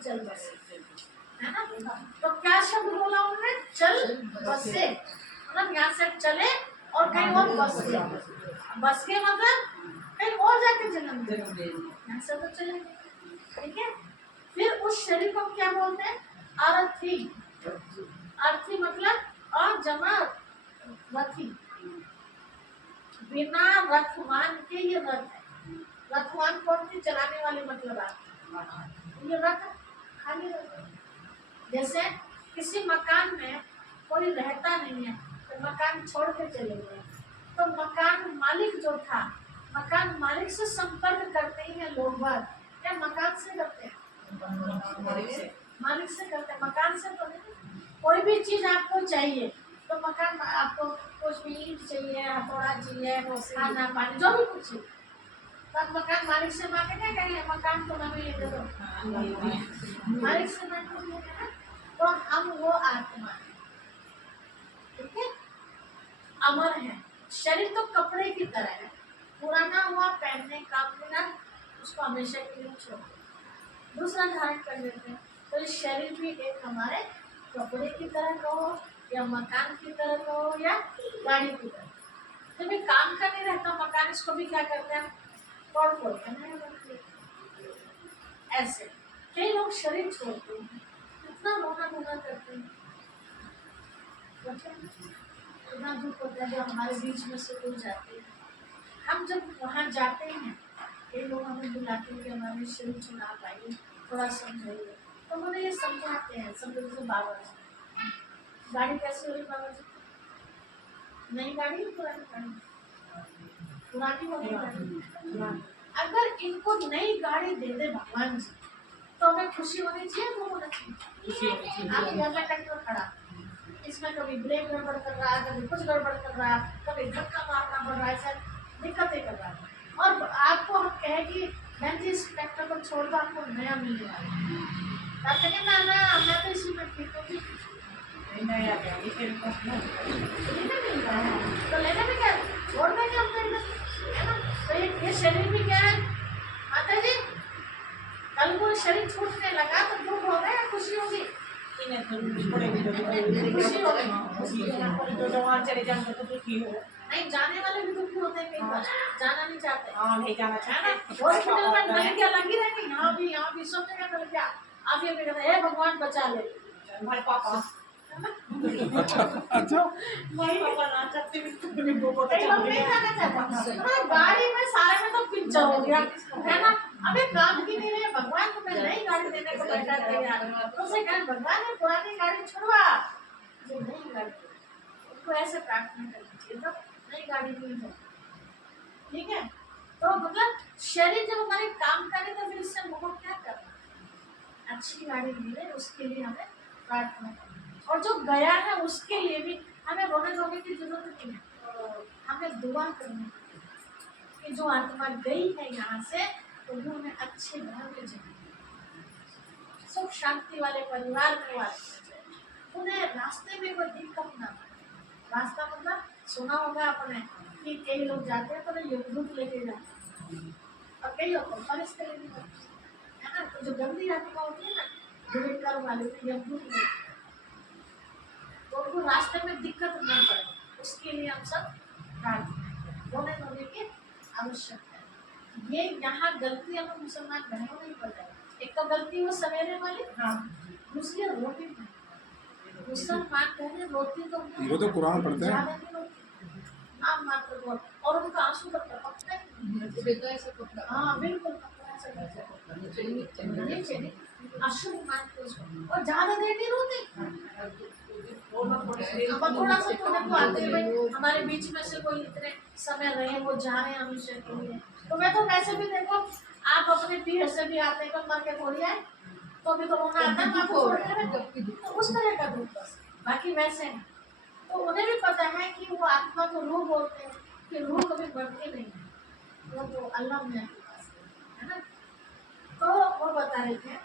चल बस, है ना। तो क्या शब्द बोला उन्होंने? चल बस से, मतलब यहाँ से चले और कहीं और बस के, बस के मतलब कहीं और जाके जन्म दे, यहाँ से तो चलेंगे, ठीक है। फिर उस शरीर को क्या बोलते हैं? अर्थी। अर्थी मतलब और जमा रथी, बिना रथवान के ये रथ है। रथवान कौन थी? चलाने वाले, मतलब आप ये रथ खाली रथ। जैसे किसी मकान में कोई रहता नहीं है तो मकान छोड़ के चले गए, तो मकान मालिक जो था, मकान मालिक से संपर्क करते ही है लोग बाग, क्या मकान से करते हैं? मालिक से करते हैं, मकान से तो नहीं। कोई भी चीज आपको चाहिए तो मकान, आपको कुछ भी ईंट चाहिए, हथौड़ा चाहिए, खाना पानी जो भी कुछ चाहिए, तब मकान मालिक से मांगे क्या कहेंगे? मकान तो हमें ये दे दो, मालिक से मांगे ना। तो हम वो आत्मा है, ठीक है, अमर है। शरीर तो कपड़े की तरह है, पुराना हुआ, पहनने का बिना उसको हमेशा के लिए छोड़ दूसरा धारण कर लेते हैं। तो ये शरीर भी एक हमारे कपड़े की तरह कहो या मकान की तरह कहो या गाड़ी की तरह, जब भी काम का नहीं रहता मकान, इसको भी क्या करते हैं? तोड़ फोड़ करते हैं। ऐसे कई लोग शरीर छोड़ते हैं, इतना रोना धोना करते हैं, इतना दुख होता है जब हमारे बीच में से कोई जाते हैं। हम जब वहाँ जाते हैं, ये लोग हमें बुलाते हैं कि हमारे शरीर छुड़ा पाइए, थोड़ा समझाइए, तो उन्होंने ये समझाते हैं। समझो जैसे बाबा जी, गाड़ी कैसे हुई बाबा जी? नई गाड़ी पुरानी गाड़ी? पुरानी वाली गाड़ी। अगर इनको नई गाड़ी दे दे भगवान जी तो हमें खुशी होनी चाहिए, वो होना चाहिए। आपके घर में ट्रैक्टर खड़ा, इसमें कभी ब्रेक गड़बड़ कर रहा है, कभी कुछ गड़बड़ कर रहा है, कभी धक्का मारना पड़ रहा है, सर दिक्कतें कर रहा है, और आपको हम कहे कि बहन जी इस ट्रैक्टर को छोड़ दो, आपको नया मिलने वाला है, आप कहेंगे ना ना मैं तो इसी में ठीक हूँ, नया मिल रहा है तो लेने में क्या, छोड़ देंगे हम तो, है ना। तो ये शरीर भी क्या है माता जी? कल को शरीर छूटने लगा तो दुख होगा या खुशी होगी? खुशी होगी। तो जवान चले जाएंगे तो दुखी हो, नहीं जाने वाले भी दुखी होते हैं, कई बार जाना नहीं चाहते, नहीं जाना चाहते, हॉस्पिटल में गले क्या लगी रहेंगी, यहाँ भी सब जगह गले क्या, आप ये भी कहते हैं भगवान बचा ले हमारे पापा। अच्छा गाड़ी में सारे में तो पिक्चर हो गया, है ना। अबे काम की नहीं रहे, भगवान को मैं नई गाड़ी देने को बैठा था, तो उसे कहा भगवान ने पुरानी गाड़ी छुड़वा, जो नई गाड़ी उनको ऐसे प्रार्थना करनी चाहिए, तो नई गाड़ी मिल जाए, ठीक है। तो मतलब शरीर जब हमारे काम करे तो फिर इससे मोह क्या करना, अच्छी गाड़ी मिले उसके लिए हमें प्रार्थना करनी, और जो गया है उसके लिए भी हमें रोने धोने की जरूरत नहीं है, हमें दुआ करनी है कि जो आत्मा गई है यहाँ से तो वो हमें अच्छे घर में जाए, सुख शांति वाले परिवार में वाले, उन्हें रास्ते में कोई दिक्कत ना हो। रास्ता मतलब सुना होगा आपने कि कई लोग जाते हैं तो यमदूत लेके जाते हैं, और कई लोग फरिश्त के लेके जाते हैं, है ना। तो जो गंदी आत्मा होती है ना, दुर्कर वाले यमदूत लेते हैं, तो उनको रास्ते में दिक्कत न पड़े, उसके लिए हम सब प्रार्थना रोने धोने की आवश्यकता है। ये यहाँ गलती हम मुसलमान बहनों नहीं कर रहे, एक तो गलती वो सवेरे वाली, दूसरी रोटी मुसलमान कहने रोटी तो वो तो कुरान पढ़ते हैं, नाम मात्र बोल, और उनका आंसू तक टपकता है। हाँ बिल्कुल, अशुभ मानते उसको, और ज्यादा देर नहीं रोते। अब थोड़ा सा तो देखो आते हुए हमारे बीच में से कोई इतने समय रहे, वो जा रहे हैं हमेशा के लिए, तो मैं तो वैसे भी देखो आप अपने पीर से भी आते हैं, मर के थोड़ी आए, तो अभी तो रोना आता है, तो उस तरह का दुख बस, बाकी वैसे नहीं। तो उन्हें भी पता है कि वो आत्मा को रूह बोलते हैं, कि रूह कभी बढ़ती नहीं है, वो तो अल्लाह में के पास है ना। तो वो बता रहे थे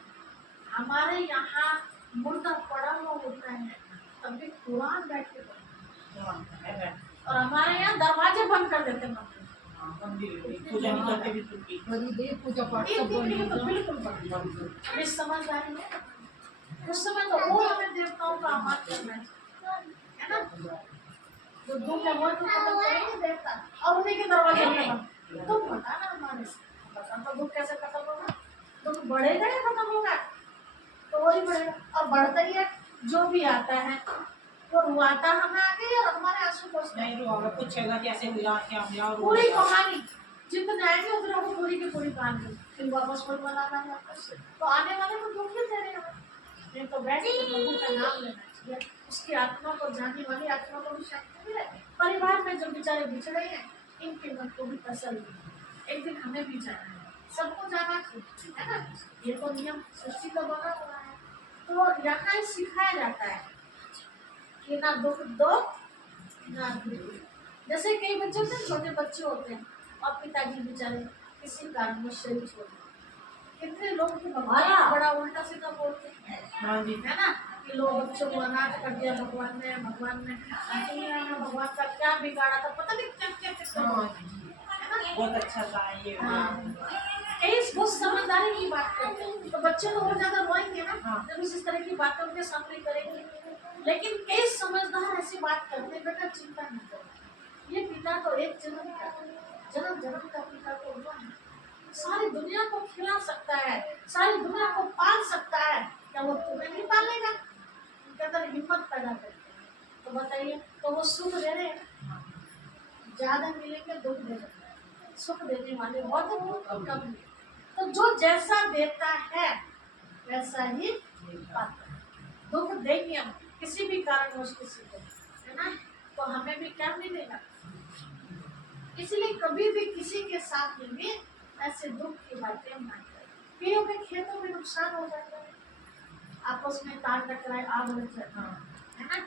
हमारे यहाँ मुर्दा पड़ा हुआ होता है तब भी कुरान बैठ के पढ़ते, और हमारे यहाँ दरवाजे बंद कर देते मंदिर, पूजा नहीं करते बिल्कुल भी। बड़ी देर पूजा पाठ सब एक दिन बंद तो बिल्कुल बंद। हमें समझदारी है, उस समय तो वो हमें देवताओं का आह्वान करना है ना। जो दुख है वो तो खत्म करेंगे देवता, और उन्हीं के दरवाजे में बंद। तुम बता ना हमारे से, बता तो दुख कैसे खत्म होगा? दुख बढ़ेगा या खत्म होगा? तो वही बढ़ेगा, और बढ़ता ही है। जो भी आता है वो रुआता हमें आगे और हमारे आंसू पोंछते हैं। नहीं तो हमें पूछेगा कैसे हुआ क्या हुआ और पूरी कहानी जितने आएंगे उतने को पूरी की पूरी कहानी फिर वापस वही बनाना है वापस। तो आने वाले को दुख ही दे रहे हैं, नहीं तो बैठ के प्रभु का नाम लेना चाहिए। उसकी आत्मा को, जाने वाली आत्मा को भी शांति मिले। परिवार में जो बेचारे बिछड़े हैं इनके मन को भी तसल्ली मिले। एक दिन हमें भी जाना है, सबको जाना है ना। ये तो नियम सृष्टि का बना हुआ है। तो यहाँ सिखाया जाता है कि ना दुख दो ना दुख। जैसे कई बच्चे होते हैं, छोटे बच्चे होते हैं और पिताजी बेचारे किसी कारण में शरीर छोड़ देते हैं। कितने लोग तो भगवान बड़ा उल्टा सीधा बोलते हैं, हाँ जी है ना, कि लोग बच्चों को अनाथ कर दिया भगवान ने। दुनिया में भगवान का क्या बिगाड़ा था, पता नहीं क्या क्या क्या हाँ है ना। बहुत अच्छा था ये। कई बहुत समझदारी की बात करते हैं, तो बच्चे तो और ज्यादा रोएंगे ना हाँ। जब इस तरह की बातें उनके सामने करेंगे। लेकिन कई समझदार ऐसी बात करते हैं, बेटा चिंता नहीं करो, ये पिता तो एक जन्म का, जन्म जन्म का पिता तो वो है, सारी दुनिया को खिला सकता है, सारी दुनिया को पाल सकता है, क्या वो तुम्हें नहीं पालेगा? उनके अंदर हिम्मत पैदा करते हैं। तो बताइए, तो वो सुख दे रहे हैं, ज्यादा मिलेंगे दुख दे रहे हैं, सुख देने वाले बहुत कम है। तो जो जैसा देता है वैसा ही पाता है। दुख देंगे हम किसी भी कारणवश किसी को, है ना, तो हमें भी क्या मिलेगा। इसलिए कभी भी किसी के साथ में ऐसे दुख की बातें ना करें। कईयों के खेतों में नुकसान हो जाता है, आपस में तार टकराए, आग लग जाता है ना,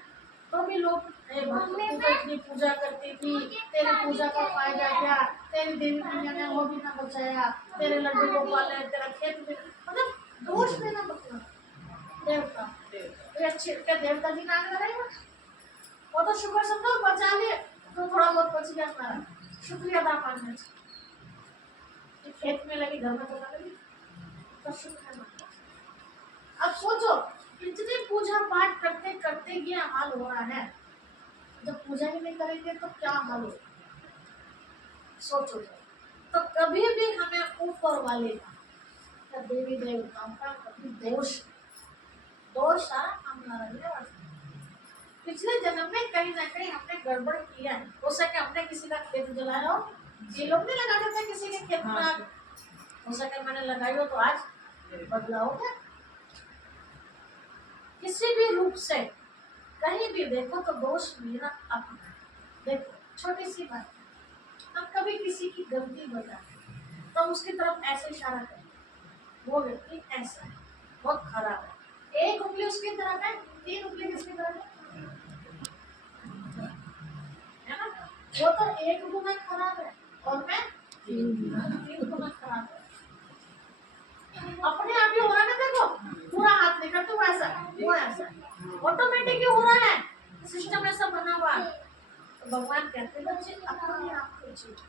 तो भी लोग तू तो इतनी पूजा करती थी, तेरी पूजा का फायदा क्या, तेरी देवी मैया ने वो भी ना बचाया, तेरे लड्डू गोपाल ने तेरा खेत में, मतलब दोष देना मतलब देवता। तो अच्छे क्या देवता जी नाग लगाएगा? वो तो शुक्र समझो बचा लिए, तो थोड़ा बहुत बच गया हमारा, शुक्रिया अदा करना चाहिए। खेत में लगी, घर में तो लगी, तो शुक्र है। अब सोचो, इतनी पूजा पाठ करते करते ये हाल हो रहा है, जब पूजा ही नहीं करेंगे तो क्या हाल हो। सोचो तो कभी भी हमें ऊपर वाले का, देवी देवताओं का कभी दोष सारा हमारा। पिछले जन्म में कहीं ना कहीं हमने गड़बड़ किया है, हो सके हमने किसी का खेत जलाया हो, ये लोग नहीं लगा देते किसी के खेत में आग, हो सके मैंने लगाई हो तो आज बदला हो गया। किसी भी रूप से कहीं भी देखो तो दोष मेरा अपना। देखो छोटी सी बात, हम कभी किसी की गलती बताते तो उसकी तरफ ऐसे इशारा करें, वो व्यक्ति ऐसा है, बहुत खराब है, एक उंगली उसकी तरफ है, तीन उंगली किसकी तरफ है ना। वो तो एक गुना खराब है और मैं तीन गुना खराब है। अपने आप ही हो रहा है ना, देखो पूरा हाथ नहीं करते, वो ऐसा वो ऐसा ऑटोमेटिक ही हो रहा है, सिस्टम ऐसा बना हुआ है। तो भगवान कहते हैं बच्चे अपने आप को जीते।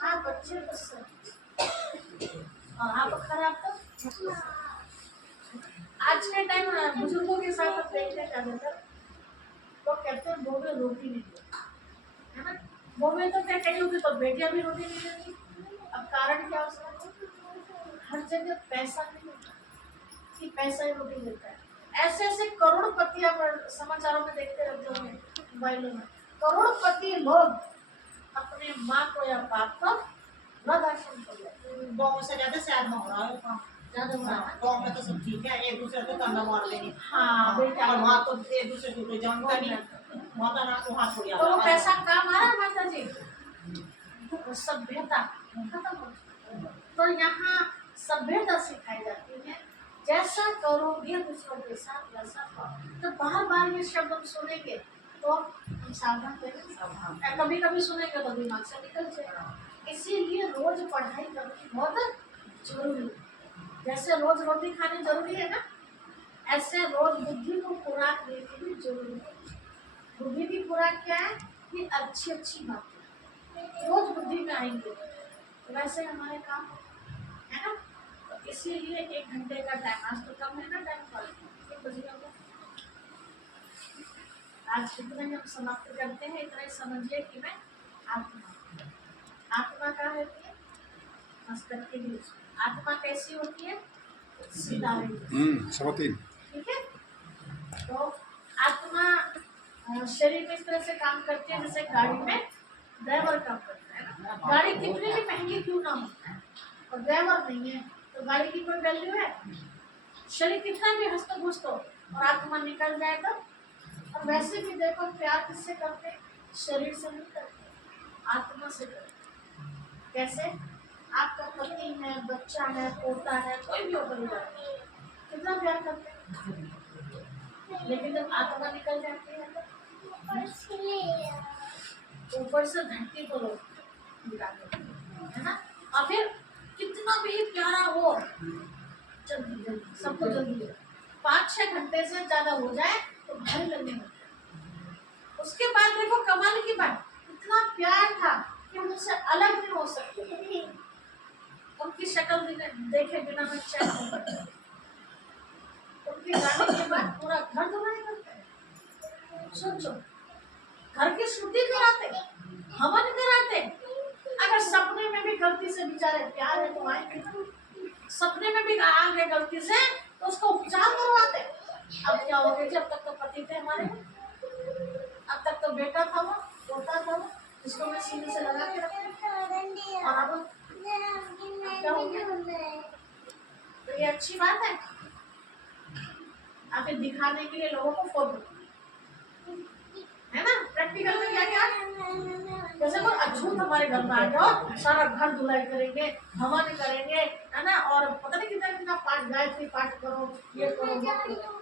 हाँ बच्चे तो सही और आप खराब तो। आज के टाइम बुजुर्गों के साथ देखते हैं ज्यादातर, तो कहते हैं वो रोटी नहीं देती, है ना, वो में तो क्या कही होगी तो बेटियां भी रोटी नहीं देती। अब कारण क्या हो सकता है? हर जगह पैसा नहीं होता कि पैसा ही रोटी देता है। ऐसे ऐसे करोड़पति आप समाचारों में देखते रहते होंगे, मोबाइलों में, करोड़पति लोग अपने माँ को या बाप को वृद्धाश्रम कर लेते हैं। गाँव से ज्यादा शहर में हो रहा है काम। ज्यादा हो रहा है। गाँव में तो सब ठीक है, एक दूसरे को ताना मार देंगे। हाँ बेटा, और वहाँ तो एक दूसरे को कोई जानता नहीं, वहाँ का ना वहाँ छोड़ तो वो पैसा काम आ रहा है माता जी, वो सभ्यता खत्म हो चुकी है। तो यहाँ सभ्यता सिखाई जाती है, जैसा करोगे दूसरों के साथ वैसा पाओ। तो बार बार ये शब्द हम सुनेंगे तो हम सावधान रहेंगे, कभी कभी सुनेंगे तो दिमाग से निकल जाएगा। इसीलिए रोज पढ़ाई करनी बहुत जरूरी है। जैसे रोज रोटी खानी जरूरी है ना, ऐसे रोज बुद्धि को खुराक देनी भी जरूरी है। बुद्धि की खुराक क्या है? ये अच्छी अच्छी बातें, रोज बुद्धि में आएंगे। वैसे हमारे काम है ना, तो इसीलिए 1 घंटे का टाइम, आज तो कम है ना टाइम पर, आज कितने हम समाप्त करते हैं, इतना ही समझिए कि मैं आत्मा का है कि मस्तक के बीच। आत्मा कैसी होती है? सीधा समझती। ठीक है। तो आत्मा शरीर में इस तरह से काम करती है जैसे गाड़ी में ड्राइवर काम करता है ना। गाड़ी कितनी भी महंगी क्यों ना हो और ड्राइवर नहीं है तो गाड़ी की कोई वैल्यू है? शरीर कितना भी हस्त पुस्त हो और आत्मा निकल जाए तो। और वैसे भी देखो प्यार किससे करते? शरीर से नहीं करते, आत्मा से करते। कैसे? आपका पति है, बच्चा है, पोता है, कोई भी हो परिवार, कितना प्यार करते हैं, लेकिन जब आत्मा निकल जाती है तो ऊपर से धरती को गिरा देते हैं, है ना। और फिर कितना भी प्यारा हो, जल्दी जल्दी सबको जल्दी 5-6 घंटे से ज्यादा हो जाए तो भारी लगने लगता है। उसके बाद देखो कमाल की बात, इतना प्यार था कि हम उससे अलग नहीं हो सकते, उनकी शक्ल देखे बिना मैं चैन नहीं करता। उनके जाने के बाद पूरा घर धुलाई करते हैं। सोचो, घर की शुद्धि कराते, हवन कराते। अगर सपने में भी गलती से बेचारे प्यार है तो आए, सपने में भी आ गए गलती से तो उसको उपचार करवाते। अब क्या हो गया? जब तक तो पति थे हमारे, अब तक तो बेटा था वो, पोता था वो, जिसको मैं सीने से लगा के रखती। और अब क्या हो गया? तो ये अच्छी बात है? आप दिखाने के लिए लोगों को फोटो, है ना। प्रैक्टिकल में क्या क्या, जैसे कोई अछूत हमारे घर में आ जाओ, सारा घर धुलाई करेंगे, हवन करेंगे, है ना। और पता नहीं कितना कितना पाठ, गायत्री पाठ करो, ये करो वो करो।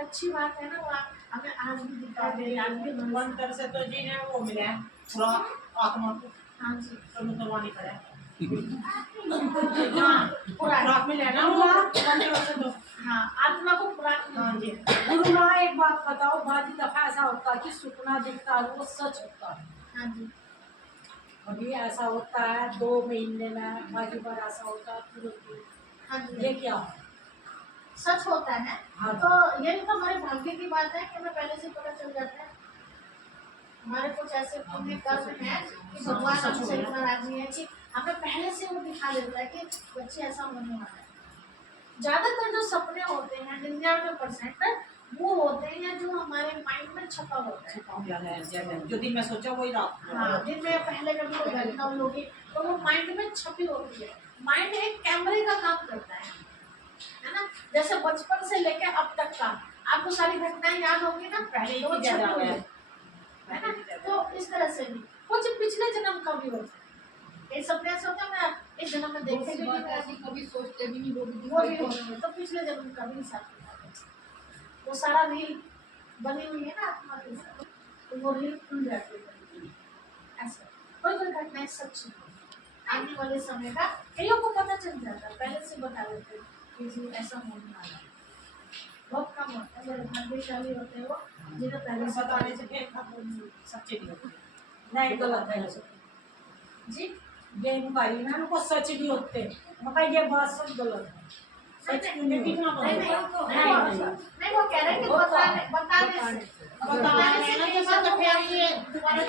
अच्छी बात है ना। वो हमें आज भी दिखा दे, आज भी मंत्र से तो जी ने वो मिला है खुराक आत्मा को। हाँ जी, तो मुसलमानी पड़ा है। हाँ खुराक मिला ना वो मंत्र से तो। हाँ, आत्मा को खुराक। हाँ जी। गुरु माँ एक बात बताओ, बाजी दफा ऐसा होता है कि सपना दिखता है वो सच होता है। हाँ जी, अभी ऐसा होता है 2 महीने में, बाकी बार ऐसा होता है तुरंत। हाँ ये जी, क्या सच होता है। हाँ। तो ये तो हमारे भाग्य की बात है कि हमें पहले से पता चल जाता है। हमारे कुछ ऐसे पुण्य कर्म है कि भगवान हमसे इतना राजी है कि हमें पहले से वो दिखा देता है कि बच्चे ऐसा होने वाला है। ज्यादातर जो सपने होते हैं 99% वो होते हैं जो हमारे माइंड में छपा होता है। जो दिन में सोचा वही रात। हाँ, दिन में पहले कभी कोई घटना होगी तो वो माइंड में छपी होती है। माइंड एक कैमरे का काम करता है ना। जैसे बचपन से लेकर अब तक का आपको सारी घटनाएं याद होंगी ना, पहले तो छपी हुई है ना। तो इस तरह से भी कुछ पिछले जन्म का भी होता है। ये सपने ऐसे होते हैं मैं इस जन्म में देखे भी नहीं, कभी सोचते भी नहीं, वो वो भी होंगे तो पिछले जन्म का भी साथ वो सारा रील बनी हुई है ना आत्मा के साथ, तो वो रील खुल जाती है। ऐसा कोई कोई घटनाएं सच आने वाले समय का कईयों को पता चल जाता है, पहले से बता देते कि जी ऐसा होने वाला है। बहुत कम होता है, बड़े भाग्यशाली होते हैं वो जिन्हें पहले से बताने से फिर सच्चे नहीं होते। नहीं, गलत है। जी ये भाई ना उनको सच नहीं होते, मतलब ये बात सब गलत है। सच क्यों नहीं होते? नहीं वो कह रहे हैं कि बताने से बताने से दोबारा